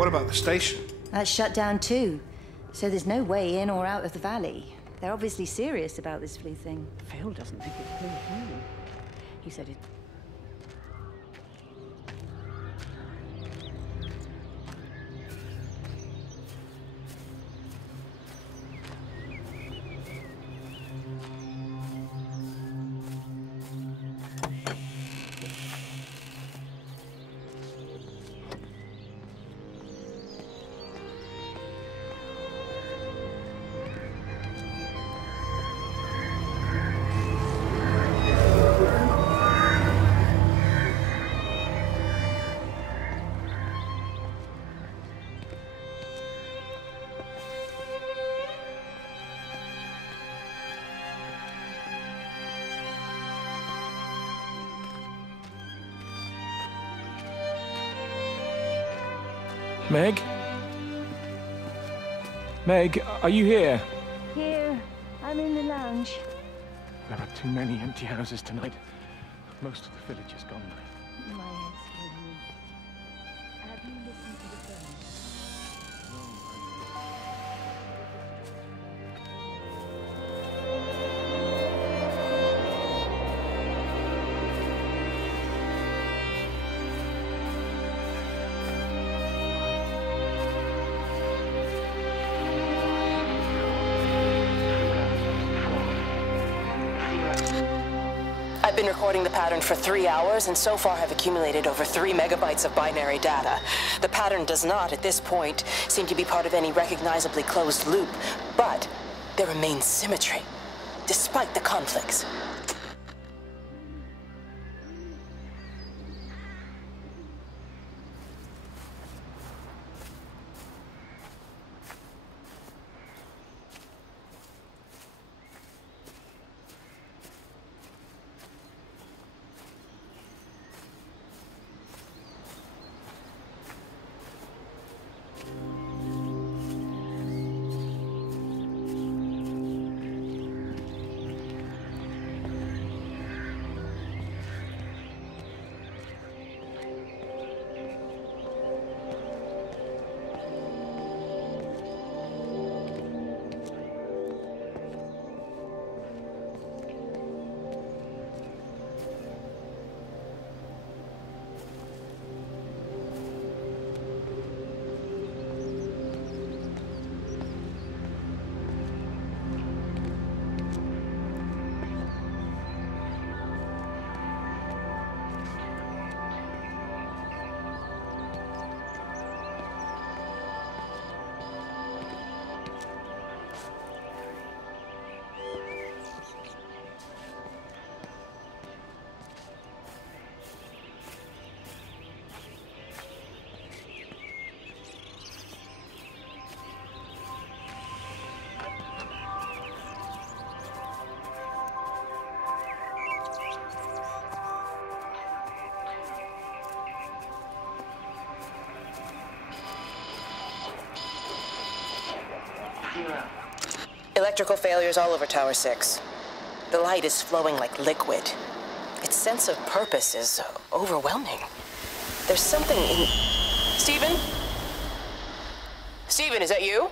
What about the station? That's shut down too. So there's no way in or out of the valley. They're obviously serious about this flu thing. Phil doesn't think it's flu. He said it... Meg? Meg, are you here? Here, I'm in the lounge. There are too many empty houses tonight. Most of the village is gone now. My head's killing me. Have you listened to the phone? I've been recording the pattern for 3 hours, and so far have accumulated over 3 megabytes of binary data. The pattern does not, at this point, seem to be part of any recognizably closed loop, but there remains symmetry, despite the conflicts. Electrical failures all over Tower 6. The light is flowing like liquid. Its sense of purpose is overwhelming. There's something in... Stephen? Stephen, is that you?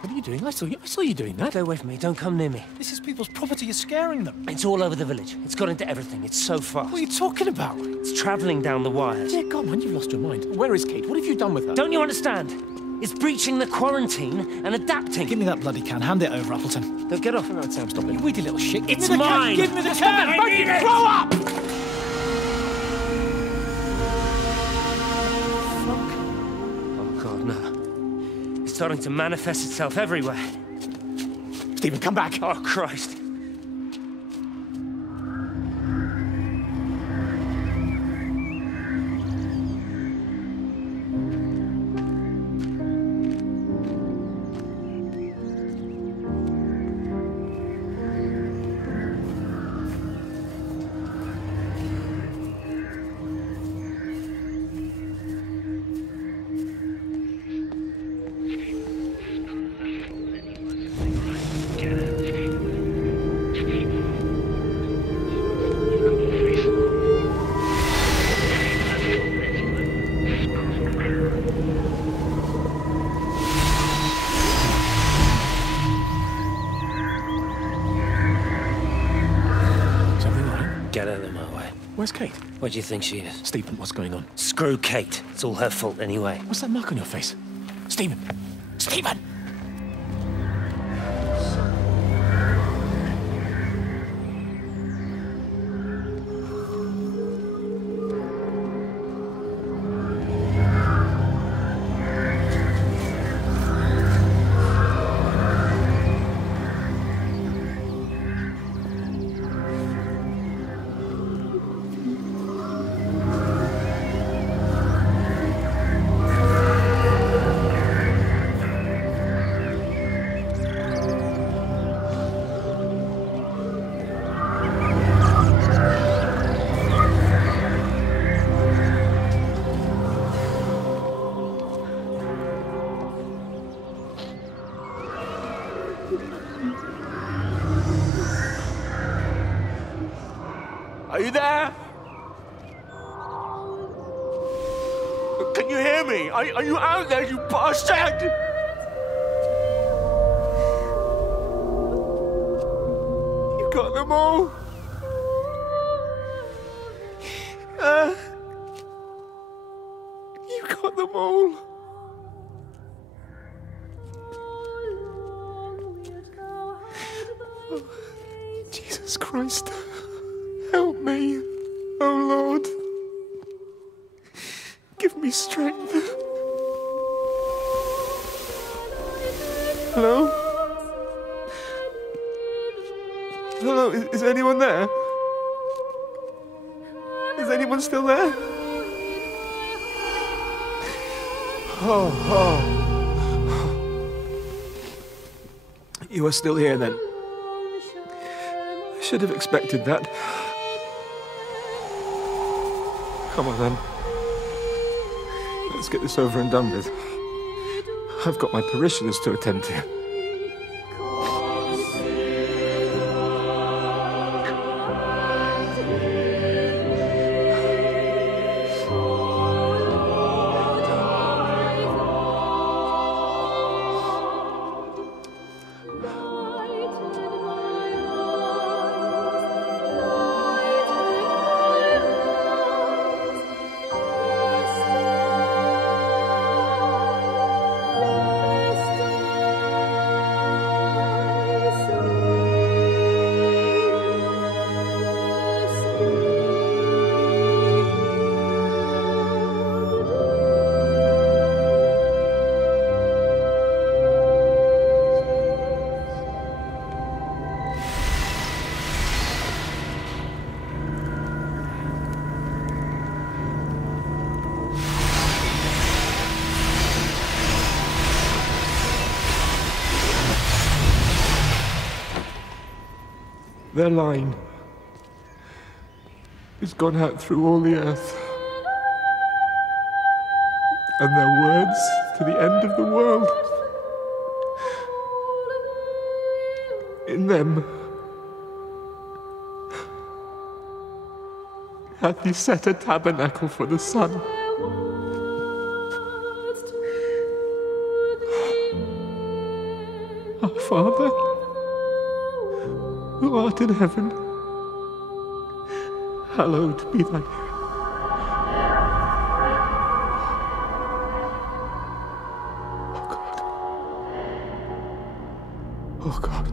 What are you doing? I saw you doing that. Stay away from me. Don't come near me. This is people's property. You're scaring them. It's all over the village. It's got into everything. It's so fast. What are you talking about? It's travelling down the wires. Dear God, man, you've lost your mind. Where is Kate? What have you done with her? Don't you understand? It's breaching the quarantine and adapting. Give me that bloody can. Hand it over, Appleton. Don't get off. No, Sam, stop You it. weedy little shit. Give It's me the mine. Can. Give me the can. I need it. Grow up! Oh, God, no. It's starting to manifest itself everywhere. Stephen, come back. Oh, Christ. Get out of my way. Where's Kate? Where do you think she is? Stephen, what's going on? Screw Kate. It's all her fault anyway. What's that mark on your face? Stephen! Stephen! Are you there? Can you hear me? Are you out there, you bastard? You got them all? You got them all? Oh, Jesus Christ. Help me, oh Lord. Give me strength. Hello? Hello, is anyone there? Is anyone still there? Oh. You are still here then? I should have expected that. Come on then. Let's get this over and done with. I've got my parishioners to attend to. Their line has gone out through all the earth, and their words to the end of the world. In them hath he set a tabernacle for the sun. Our Father, who art in heaven, hallowed be thy name. Oh God.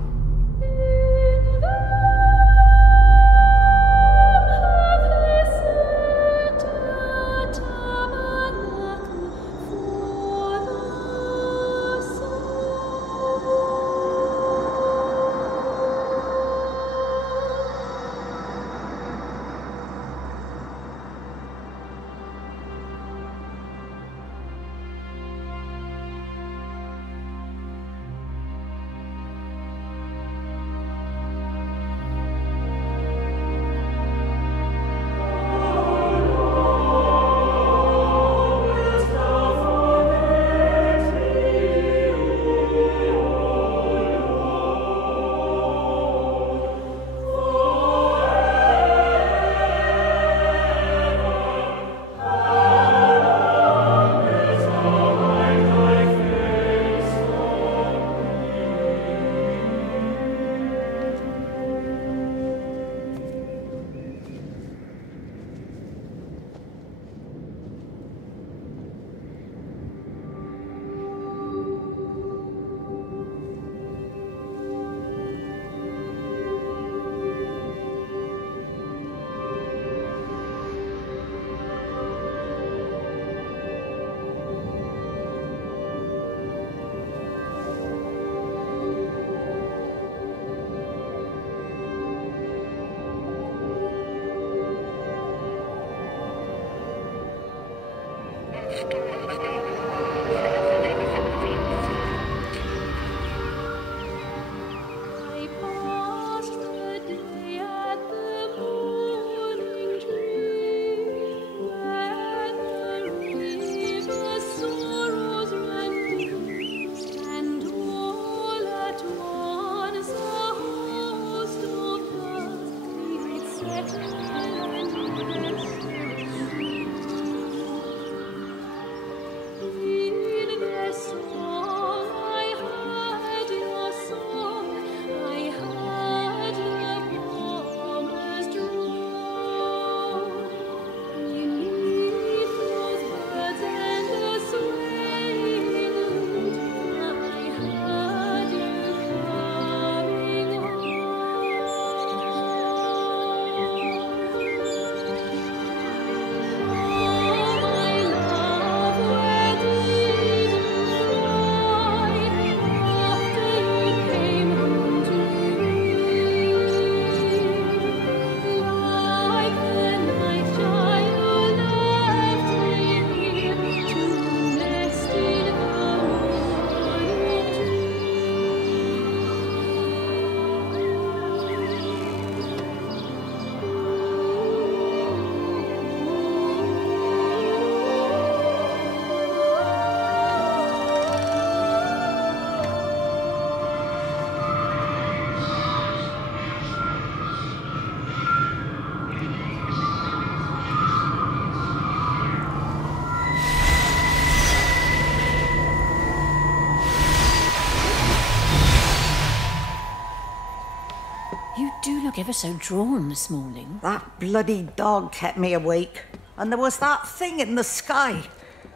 Ever so drawn this morning. That bloody dog kept me awake. And there was that thing in the sky.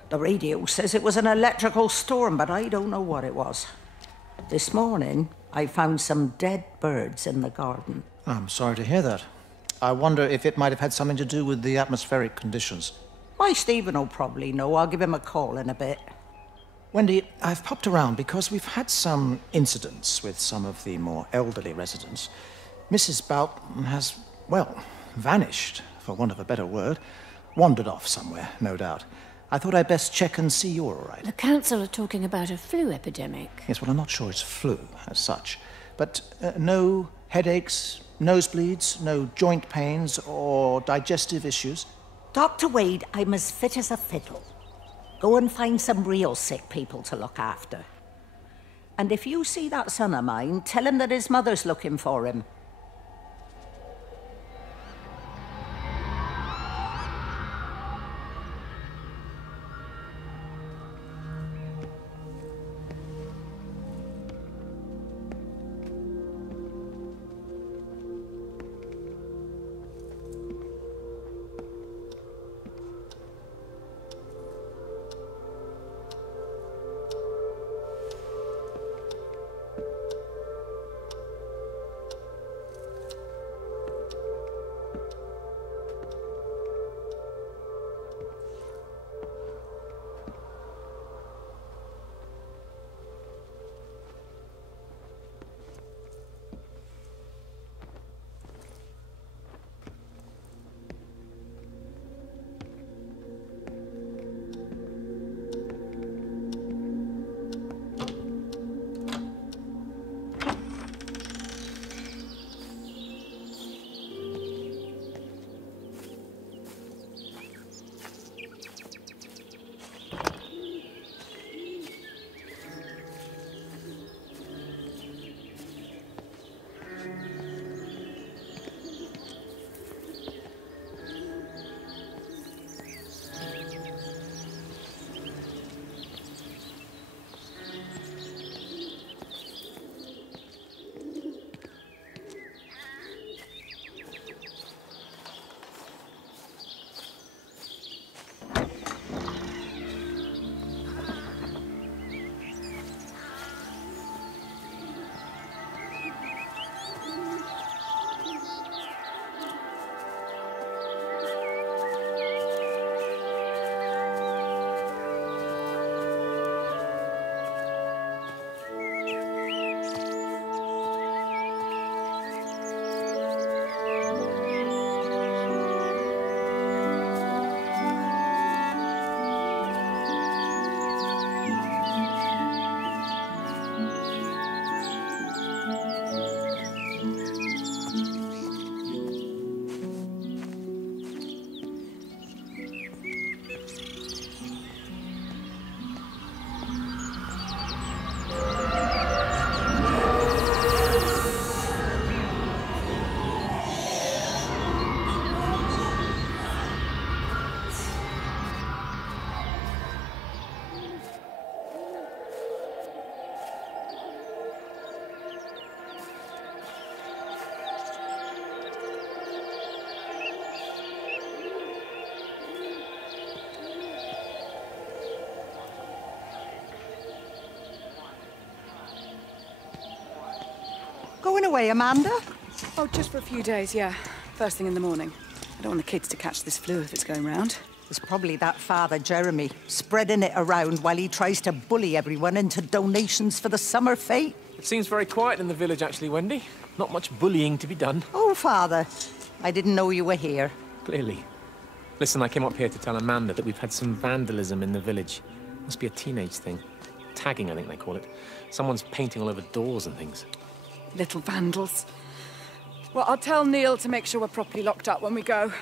The radio says it was an electrical storm, but I don't know what it was. This morning, I found some dead birds in the garden. I'm sorry to hear that. I wonder if it might have had something to do with the atmospheric conditions. My Stephen will probably know. I'll give him a call in a bit. Wendy, I've popped around because we've had some incidents with some of the more elderly residents. Mrs. Bout has, well, vanished, for want of a better word. Wandered off somewhere, no doubt. I thought I'd best check and see you're all right. The council are talking about a flu epidemic. Yes, well, I'm not sure it's flu as such. But no headaches, nosebleeds, no joint pains or digestive issues? Dr. Wade, I'm as fit as a fiddle. Go and find some real sick people to look after. And if you see that son of mine, tell him that his mother's looking for him. going away, Amanda? Oh, just for a few days, yeah. First thing in the morning. I don't want the kids to catch this flu if it's going round. It's probably that father, Jeremy, spreading it around while he tries to bully everyone into donations for the summer fete. It seems very quiet in the village, actually, Wendy. Not much bullying to be done. Oh, Father, I didn't know you were here. Clearly. Listen, I came up here to tell Amanda that we've had some vandalism in the village. Must be a teenage thing. Tagging, I think they call it. Someone's painting all over doors and things. Little vandals. Well, I'll tell Neil to make sure we're properly locked up when we go.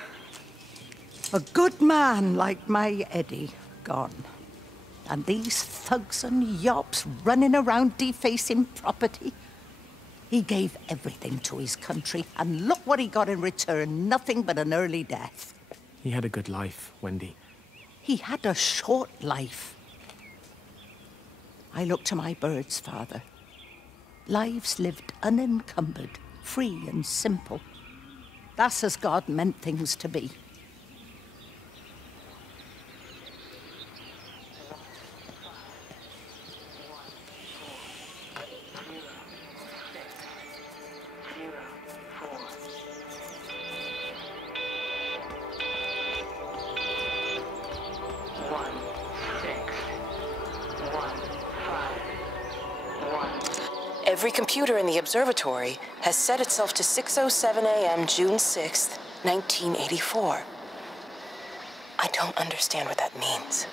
A good man like my Eddie gone. And these thugs and yops running around defacing property. He gave everything to his country, and look what he got in return. Nothing but an early death. He had a good life, Wendy. He had a short life. I look to my birds, Father. Lives lived unencumbered, free and simple. That's as God meant things to be. Every computer in the observatory has set itself to 6:07 a.m. June 6th, 1984. I don't understand what that means.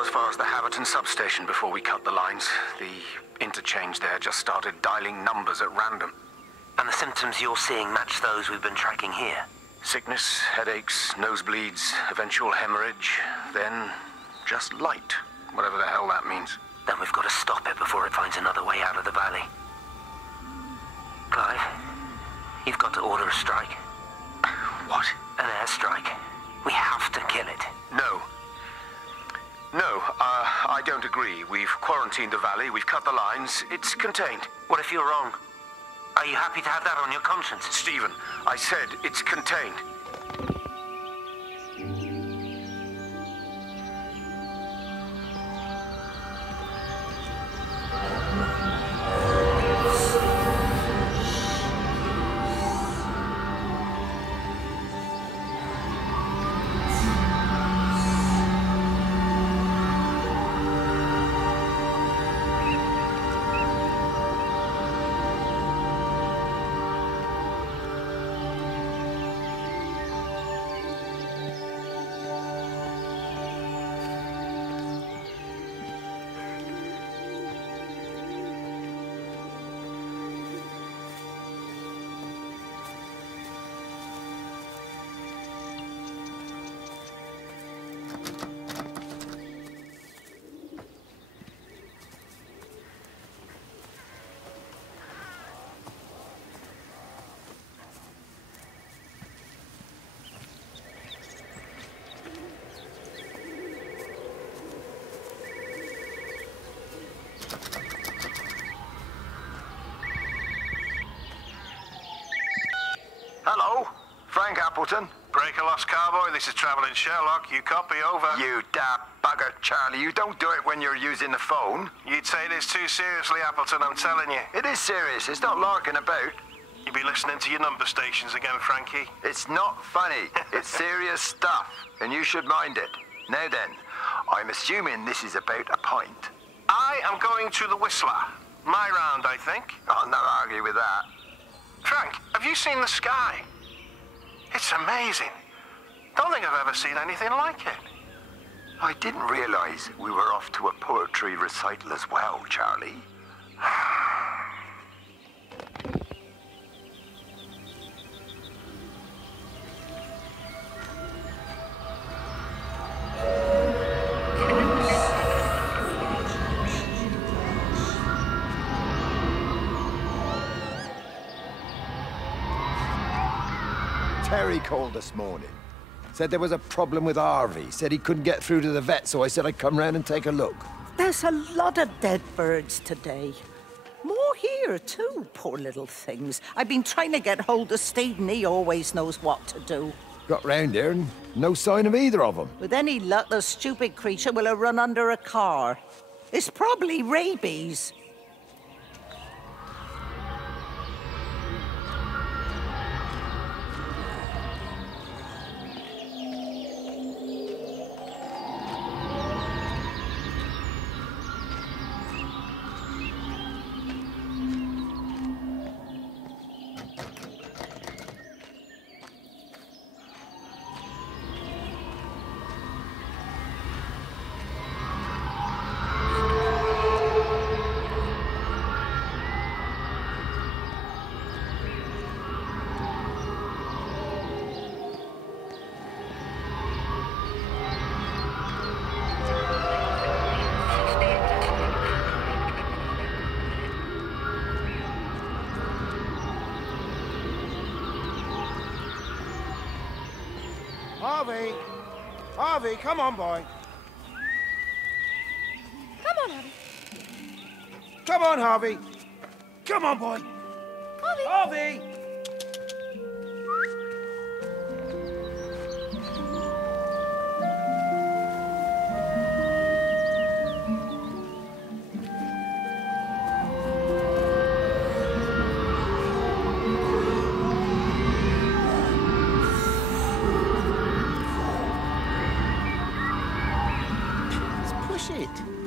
As far as the Haverton substation before we cut the lines. The interchange there just started dialing numbers at random. And the symptoms you're seeing match those we've been tracking here? Sickness, headaches, nosebleeds, eventual hemorrhage, then just light, whatever the hell that means. Then we've got to stop it before it finds another way out of the valley. Clive, you've got to order a strike. What? An airstrike. We have to kill it. No. No, I don't agree. We've quarantined the valley, we've cut the lines, it's contained. What if you're wrong? Are you happy to have that on your conscience? Stephen, I said it's contained. Frank Appleton. Break a lost cowboy, this is Traveling Sherlock. You copy, over. You daft bugger, Charlie. You don't do it when you're using the phone. You take this too seriously, Appleton, I'm telling you. It is serious. It's not larking about. You be listening to your number stations again, Frankie. It's not funny. It's serious stuff, and you should mind it. Now then, I'm assuming this is about a pint. I am going to the Whistler. My round, I think. I'll not argue with that. Frank, have you seen the sky? It's amazing. Don't think I've ever seen anything like it. I didn't realize we were off to a poetry recital as well, Charlie. Terry called this morning. Said there was a problem with Harvey. Said he couldn't get through to the vet, so I said I'd come round and take a look. There's a lot of dead birds today. More here, too, poor little things. I've been trying to get hold of Steve, and he always knows what to do. Got round here and no sign of either of them. With any luck, the stupid creature will have run under a car. It's probably rabies. Harvey! Harvey, come on, boy. Come on, Harvey. Come on, Harvey. Come on, boy. Harvey! Harvey!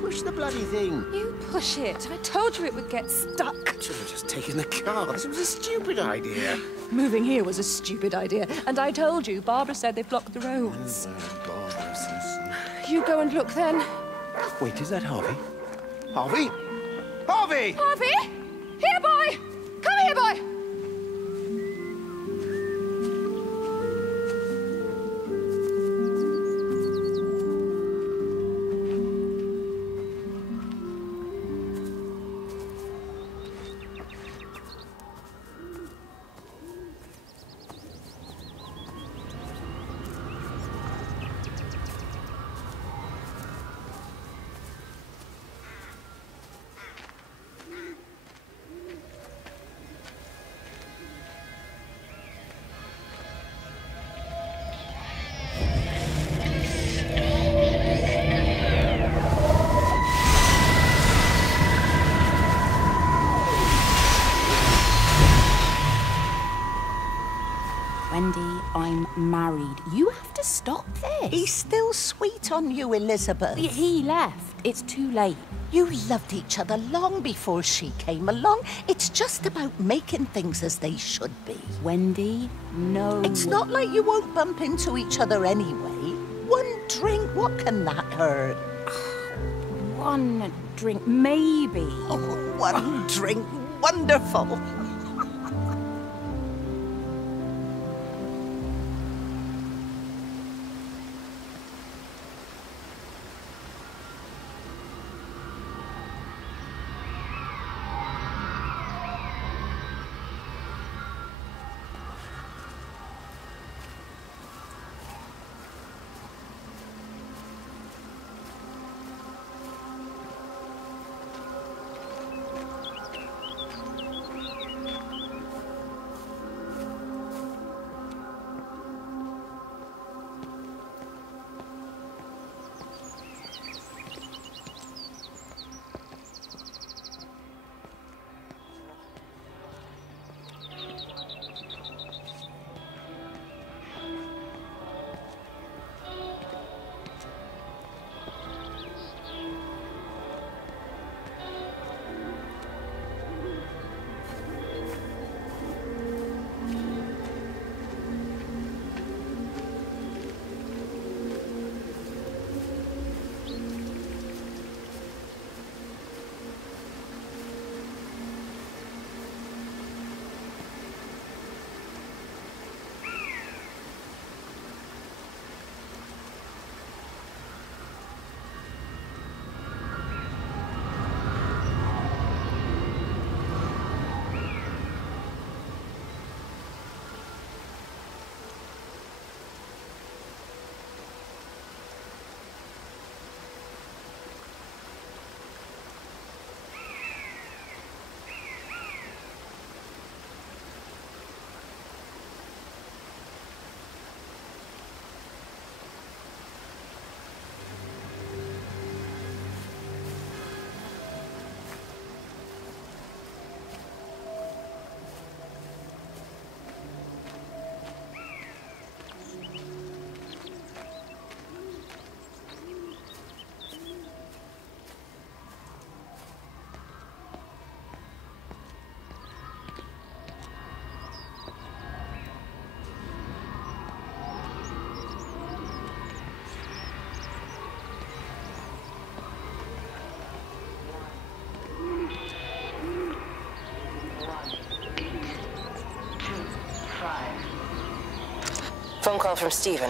Push the bloody thing. You push it. I told you it would get stuck. Should have just taken the car. This was a stupid idea. Moving here was a stupid idea. And I told you, Barbara said they blocked the roads. You go and look then. Wait, is that Harvey? Harvey? Harvey! Harvey! Here, boy! Come here, boy! Wendy, I'm married. You have to stop this. He's still sweet on you, Elizabeth. He left. It's too late. You loved each other long before she came along. It's just about making things as they should be. Wendy, no. It's not like you won't bump into each other anyway. One drink, what can that hurt? One drink, maybe. Oh, one drink, wonderful. phone call from Stephen.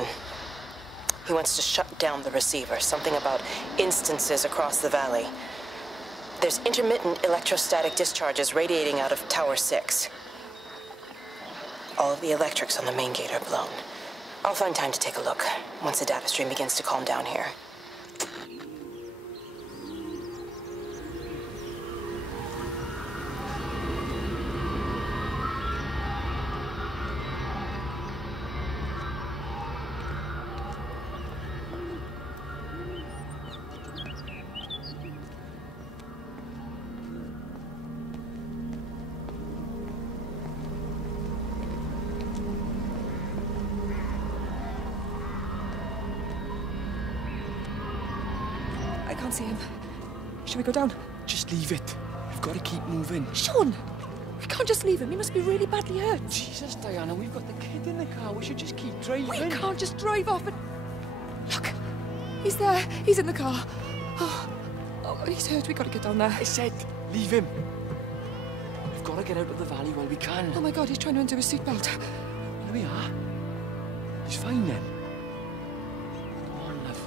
He wants to shut down the receiver, something about instances across the valley. There's intermittent electrostatic discharges radiating out of Tower 6. All of the electrics on the main gate are blown. I'll find time to take a look once the data stream begins to calm down here. I can't see him. Should we go down? Just leave it. We've got to keep moving. Sean! We can't just leave him. He must be really badly hurt. Jesus, Diana, we've got the kid in the car. We should just keep driving. We can't just drive off and... Look! He's there. He's in the car. Oh, he's hurt. We've got to get down there. I said, leave him. We've got to get out of the valley while we can. Oh my God, he's trying to undo his seatbelt. Here we are. He's fine then. Come on, love.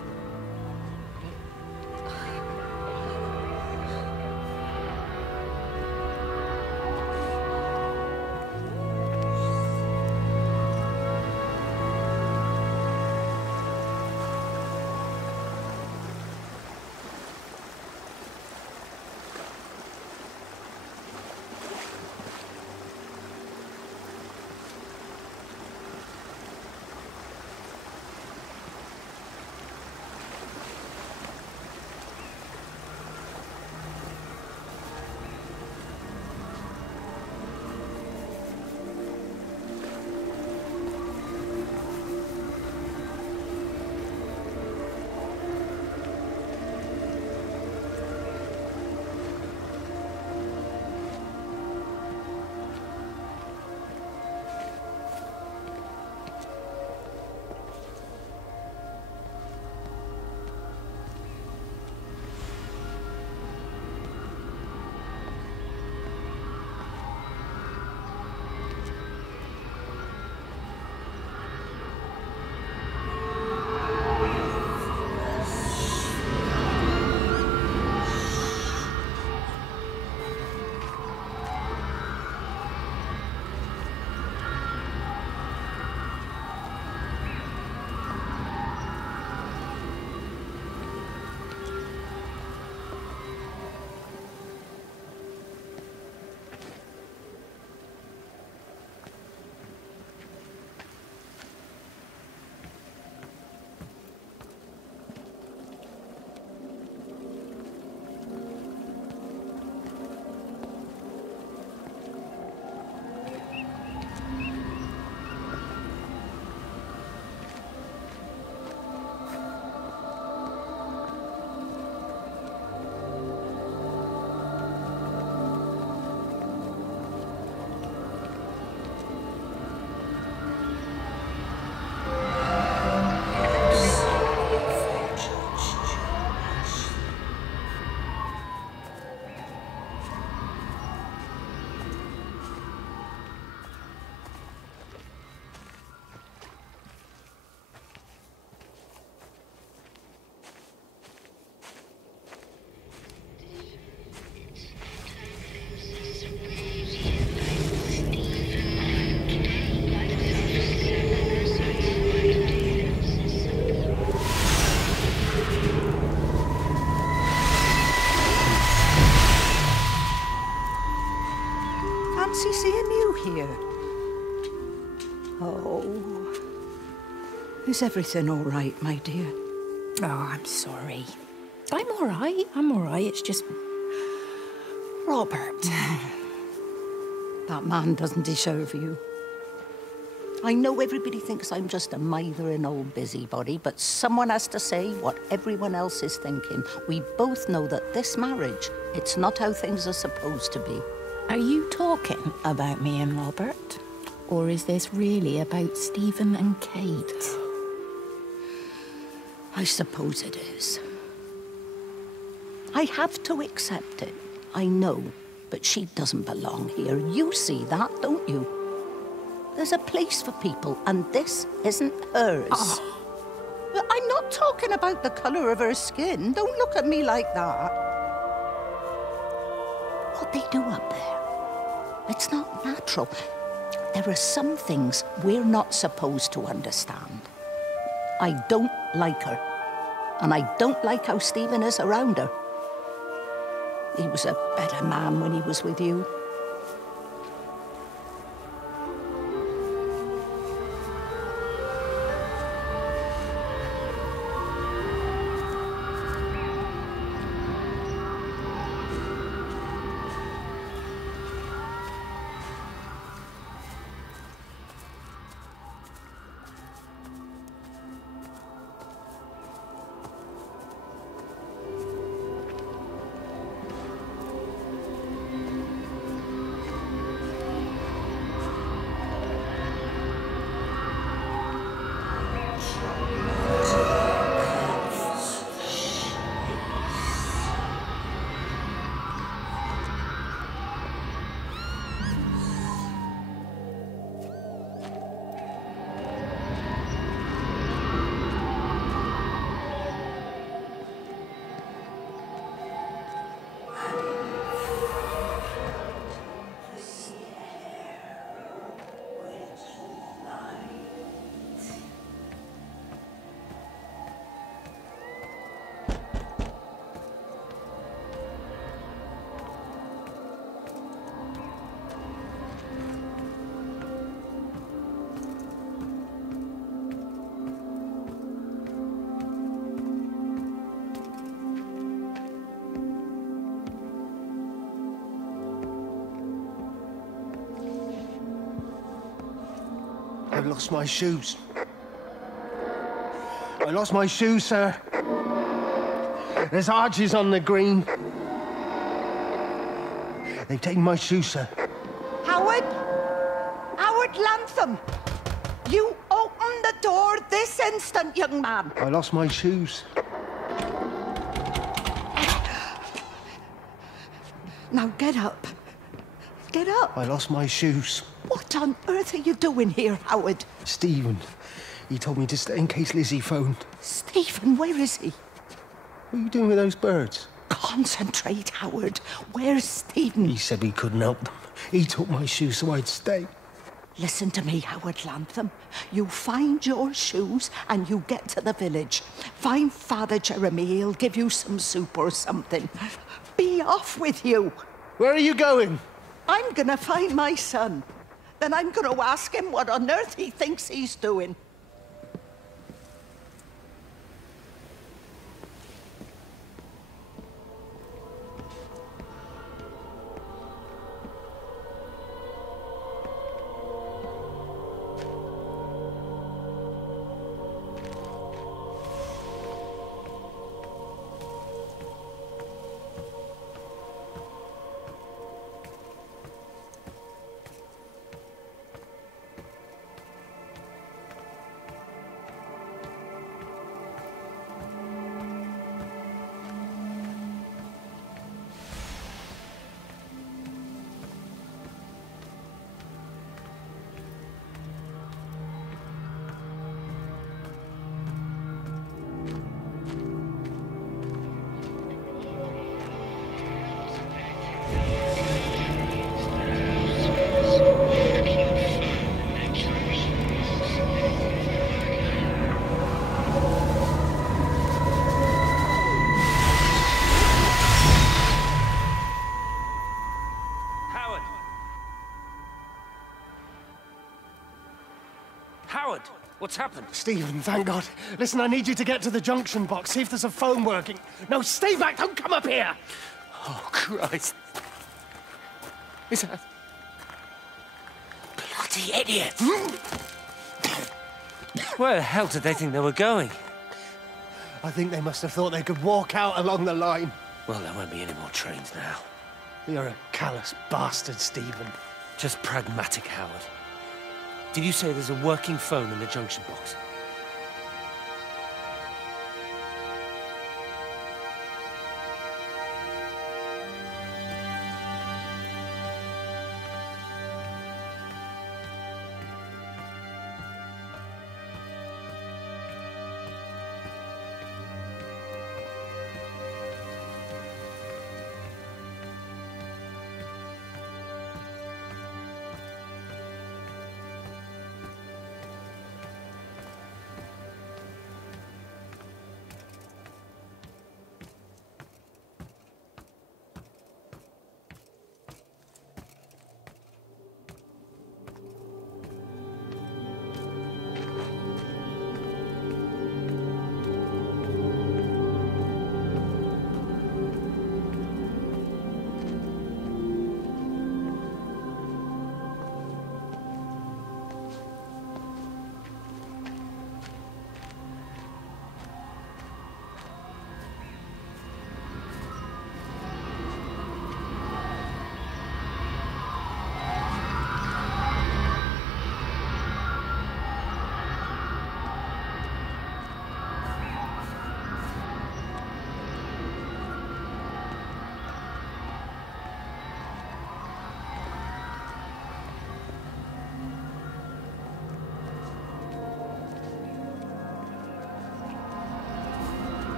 Fancy seeing you here. Oh. Is everything all right, my dear? Oh, I'm sorry. I'm all right. I'm all right. It's just... Robert. That man doesn't deserve you. I know everybody thinks I'm just a mithering old busybody, but someone has to say what everyone else is thinking. We both know that this marriage, it's not how things are supposed to be. Are you talking about me and Robert? Or is this really about Stephen and Kate? I suppose it is. I have to accept it. I know, but she doesn't belong here. You see that, don't you? There's a place for people, and this isn't hers. But I'm not talking about the colour of her skin. Don't look at me like that. What they do up there, it's not natural. There are some things we're not supposed to understand. I don't like her. And I don't like how Stephen is around her. He was a better man when he was with you. I've lost my shoes. I lost my shoes, sir. There's arches on the green. They've taken my shoes, sir. Howard! Howard Lantham! You open the door this instant, young man. I lost my shoes. Now get up. Get up. I lost my shoes. What on earth are you doing here, Howard? Stephen, he told me to stay in case Lizzie phoned. Stephen, where is he? What are you doing with those birds? Concentrate, Howard. Where's Stephen? He said we couldn't help them. He took my shoes so I'd stay. Listen to me, Howard Lantham. You find your shoes and you get to the village. Find Father Jeremy. He'll give you some soup or something. Be off with you. Where are you going? I'm gonna find my son. Then I'm gonna ask him what on earth he thinks he's doing. Howard, what's happened? Stephen, thank God. Listen, I need you to get to the junction box, see if there's a phone working. No, stay back, don't come up here! Oh, Christ. Is that... Bloody idiot! Where the hell did they think they were going? I think they must have thought they could walk out along the line. Well, there won't be any more trains now. You're a callous bastard, Stephen. Just pragmatic, Howard. Did you say there's a working phone in the junction box?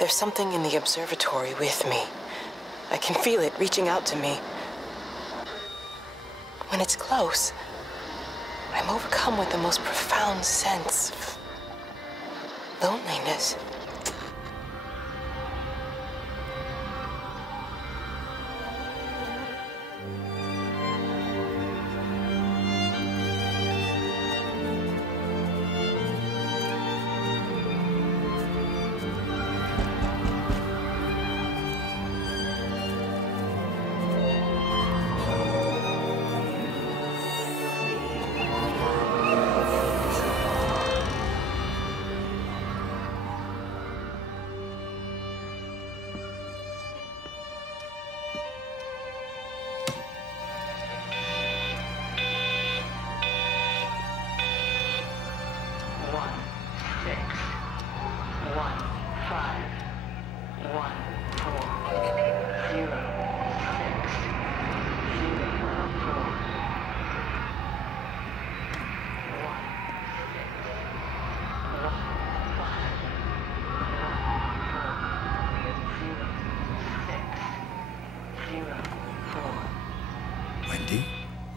There's something in the observatory with me. I can feel it reaching out to me. When it's close, I'm overcome with the most profound sense of loneliness.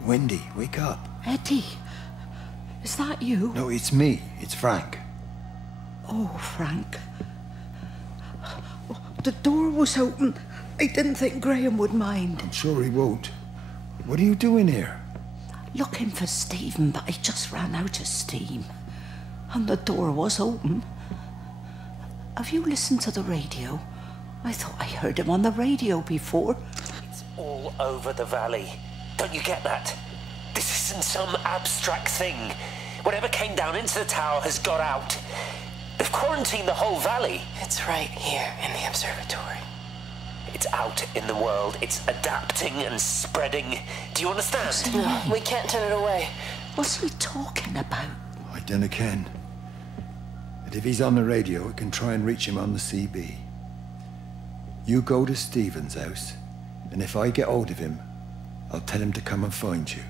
Wendy, wake up. Eddie, is that you? No, it's me. It's Frank. Oh, Frank. The door was open. I didn't think Graham would mind. I'm sure he won't. What are you doing here? Looking for Stephen, but I just ran out of steam. And the door was open. Have you listened to the radio? I thought I heard him on the radio before. It's all over the valley. Don't you get that? This isn't some abstract thing. Whatever came down into the tower has got out. They've quarantined the whole valley. It's right here in the observatory. It's out in the world. It's adapting and spreading. Do you understand? No, we can't turn it away. What's he talking about? I dunno ken. But if he's on the radio, we can try and reach him on the CB. You go to Stephen's house, and if I get hold of him, I'll tell him to come and find you.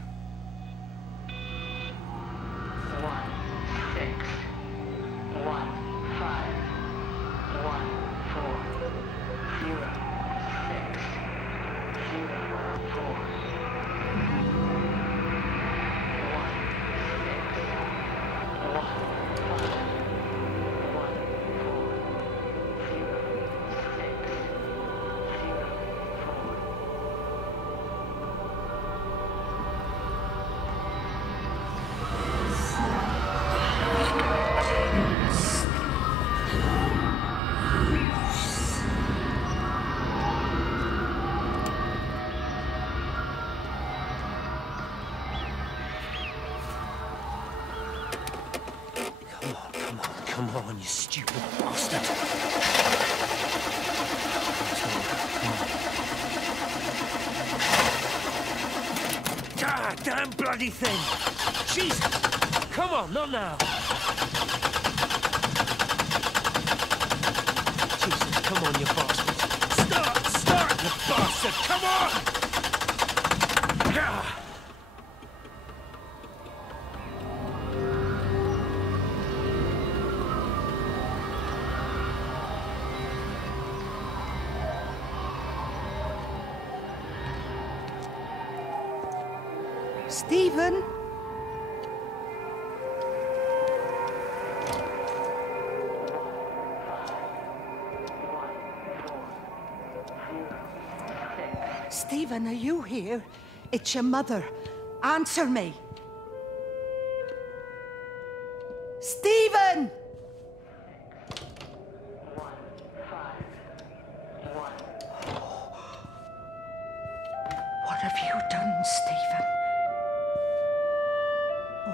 'Stephen? Stephen, are you here? It's your mother. Answer me. Stephen! What have you done, Stephen? Oh,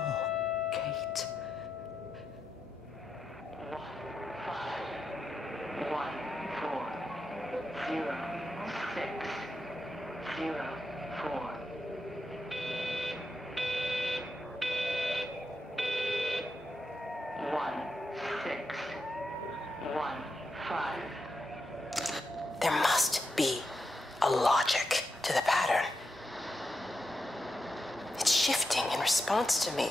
Kate. 1615. There must be a logic to the pattern. It's shifting in response to me.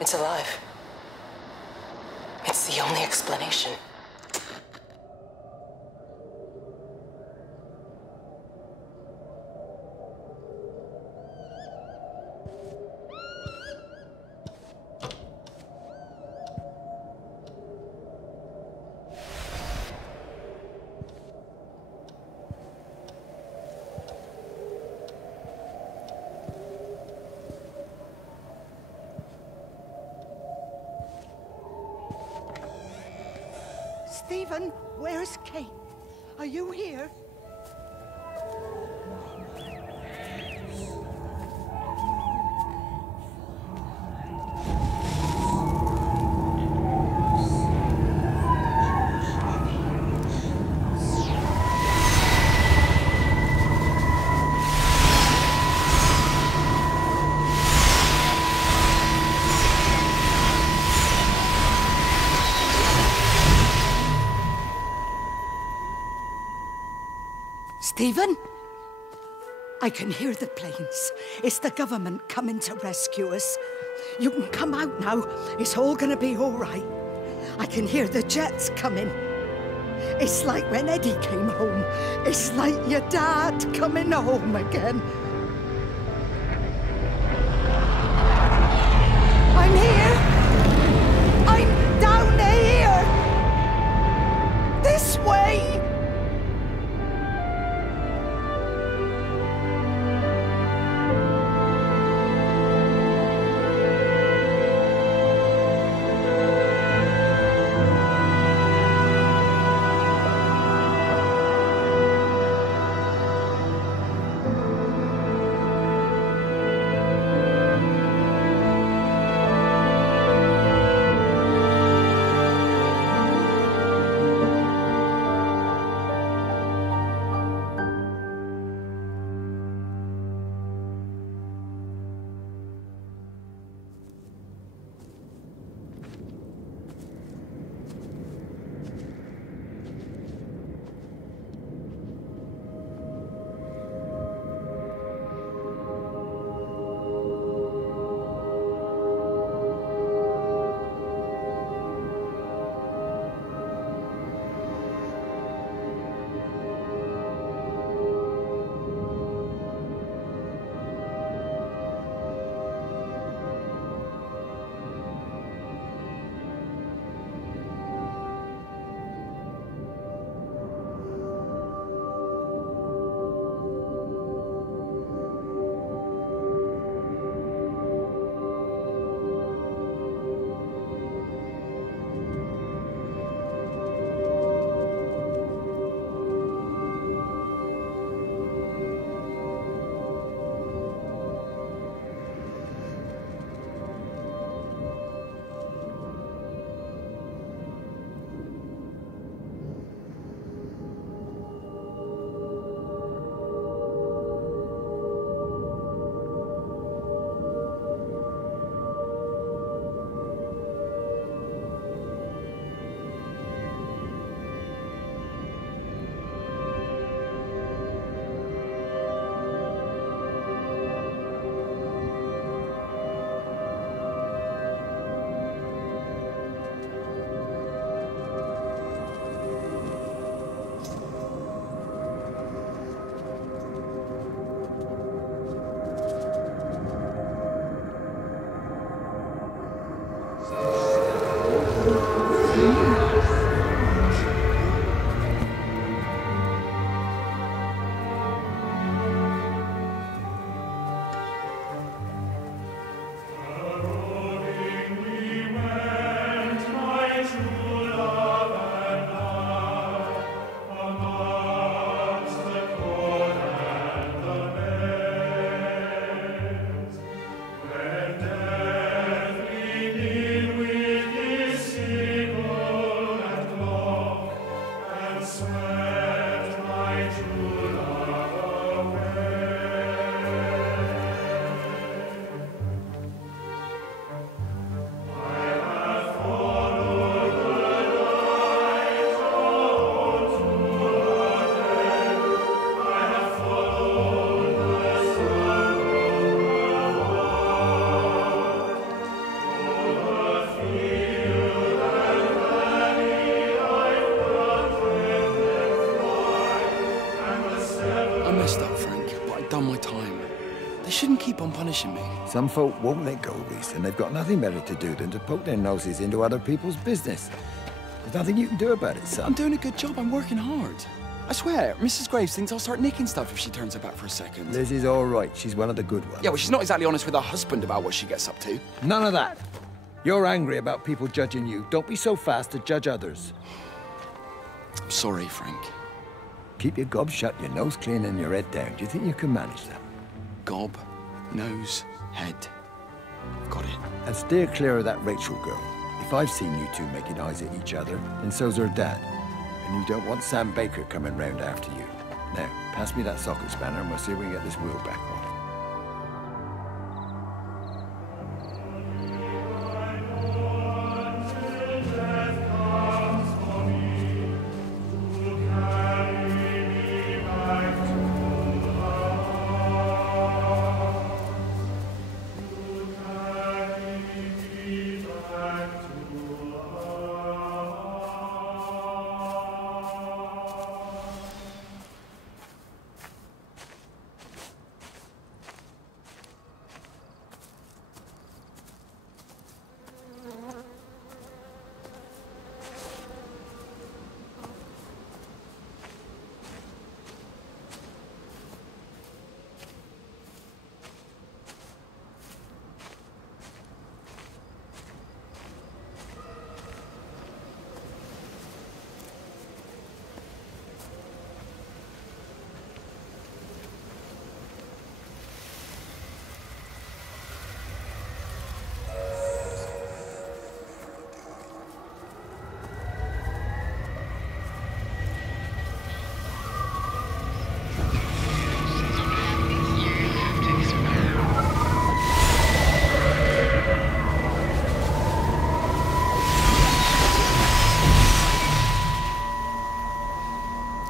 It's alive. It's the only explanation. Stephen, where's Kate? Are you here? Stephen? I can hear the planes. It's the government coming to rescue us. You can come out now. It's all gonna be all right. I can hear the jets coming. It's like when Eddie came home. It's like your dad coming home again. I'm here. I'm down here. This way. They shouldn't keep on punishing me. Some folk won't let go, Reese, and they've got nothing better to do than to poke their noses into other people's business. There's nothing you can do about it, son. I'm doing a good job. I'm working hard. I swear, Mrs. Graves thinks I'll start nicking stuff if she turns her back for a second. Liz is all right. She's one of the good ones. Yeah, well, she's not exactly honest with her husband about what she gets up to. None of that. You're angry about people judging you. Don't be so fast to judge others. I'm sorry, Frank. Keep your gob shut, your nose clean, and your head down. Do you think you can manage that? Gob, nose, head. Got it. And steer clear of that Rachel girl. If I've seen you two making eyes at each other, then so's her dad. And you don't want Sam Baker coming round after you. Now, pass me that socket spanner and we'll see if we can get this wheel back on.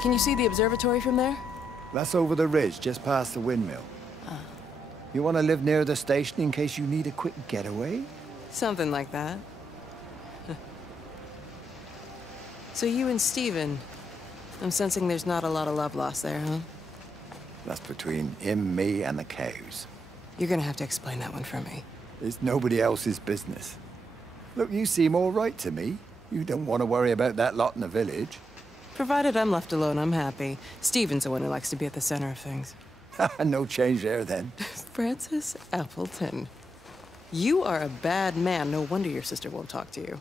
Can you see the observatory from there? That's over the ridge, just past the windmill. You want to live near the station in case you need a quick getaway? Something like that. So you and Stephen, I'm sensing there's not a lot of love lost there, huh? That's between him, me, and the cows. You're gonna have to explain that one for me. It's nobody else's business. Look, you seem all right to me. You don't want to worry about that lot in the village. Provided I'm left alone, I'm happy. Stephen's the one who likes to be at the center of things. No change there, then. Francis Appleton. You are a bad man. No wonder your sister won't talk to you.